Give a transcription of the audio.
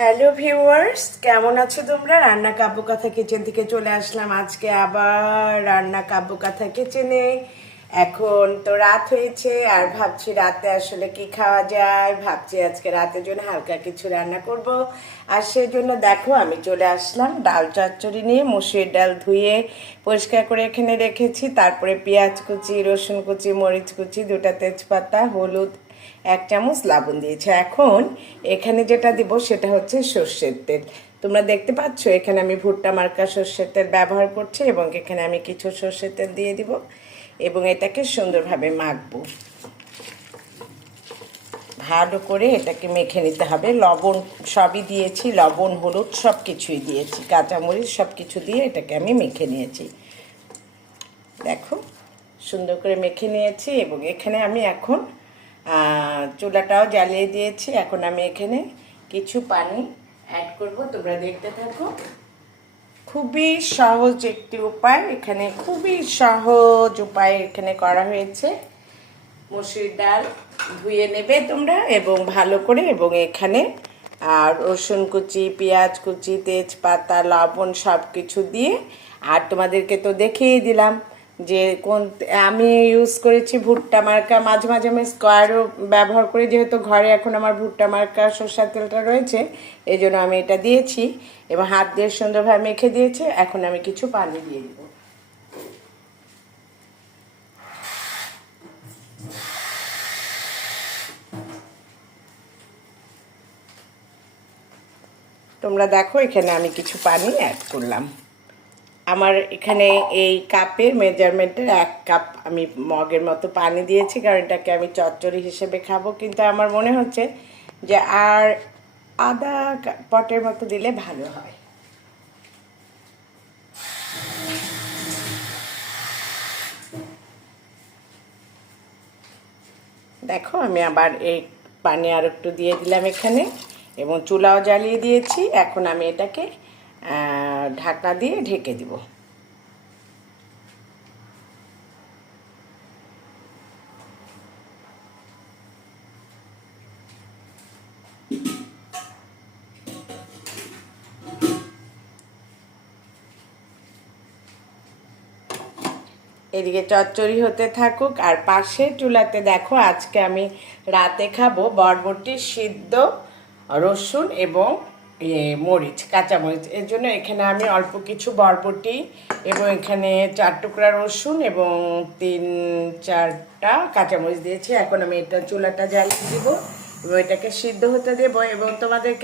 Hello viewers, কেমন আছো তোমরা? রান্না কাব্যকথা কিচেন থেকে চলে আসলাম আজকে আবার রান্না কাব্যকথা কিচেনে। এখন তো রাত হয়েছে আর ভাবছি রাতে আসলে কি খাওয়া যায়। ভাবছি আজকে রাতের জন্য হালকা কিছু রান্না করব। আর সেই জন্য দেখো আমি চলে আসলাম ডাল চচ্চড়ি নিয়ে। মসুর ডাল ধুয়ে পরিষ্কার করে এখানে রেখেছি, তারপরে পেঁয়াজ কুচি, রসুন কুচি, মরিচ কুচি, 2টা তেজপাতা, হলুদ, 1 চামচ লবণ দিয়েছে। এখন এখানে যেটা দিব সেটা হচ্ছে সর্ষের তেল। তোমরা দেখতে পাচ্ছ এখানে আমি ভুট্টা মার্কা সর্ষের তেল ব্যবহার করছি এবং এখানে আমি কিছু সর্ষের তেল দিয়ে দিব এবং এটাকে সুন্দরভাবে মাখবো। ভালো করে এটাকে মেখে নিতে হবে। লবণ সবই দিয়েছি, লবণ, হলুদ সব কিছুই দিয়েছি, কাঁচামরিচ সব কিছু দিয়ে এটাকে আমি মেখে নিয়েছি। দেখো সুন্দর করে মেখে নিয়েছি এবং এখানে আমি এখন চুলাটাও জ্বালিয়ে দিয়েছি। এখন আমি এখানে কিছু পানি অ্যাড করব, তোমরা দেখতে থাকো। খুবই সহজ একটি উপায়, এখানে খুবই সহজ উপায় এখানে করা হয়েছে। মসুর ডাল ধুয়ে নেবে তোমরা এবং ভালো করে, এবং এখানে রসুন কুচি, পেঁয়াজ কুচি, তেজপাতা, লবণ সব কিছু দিয়ে, আর তোমাদেরকে তো দেখিয়ে দিলাম যে কোন আমি ইউজ করেছি ভুট্টা মার্কা। মাঝে মাঝে আমি স্কোয়ারও ব্যবহার করি, যেহেতু ঘরে এখন আমার ভুট্টা মার্কা সরষের তেলটা রয়েছে, এই জন্য আমি এটা দিয়েছি এবং হাত দিয়ে সুন্দরভাবে মেখে দিয়েছি। এখন আমি কিছু পানি দিয়ে দিব। তোমরা দেখো এখানে আমি কিছু পানি অ্যাড করলাম। আমার এখানে এই কাপের মেজারমেন্টের 1 কাপ আমি মগের মতো পানি দিয়েছি, কারণ এটাকে আমি চচ্চড়ি হিসেবে খাবো। কিন্তু আমার মনে হচ্ছে যে আর আধা পটের মতো দিলে ভালো হয়। দেখো আমি আবার এই পানি আর একটু দিয়ে দিলাম এখানে এবং চুলাও জ্বালিয়ে দিয়েছি। এখন আমি এটাকে ঢাকনা দিয়ে ঢেকে দিব। এদিকে চচ্চড়ি হতে থাকুক আর পাশে চুলাতে দেখো আজকে আমি রাতে খাবো বরবটি সিদ্ধ, রসুন এবং মরিচ, কাঁচামরিচ। এর জন্য এখানে আমি অল্প কিছু বরবটি এবং এখানে 4 টুকরা রসুন এবং 3-4টা কাঁচামরিচ দিয়েছি। এখন আমি এটা চুলাটা জ্বালিয়ে দিব এবং এটাকে সিদ্ধ হতে দেবো এবং তোমাদেরকে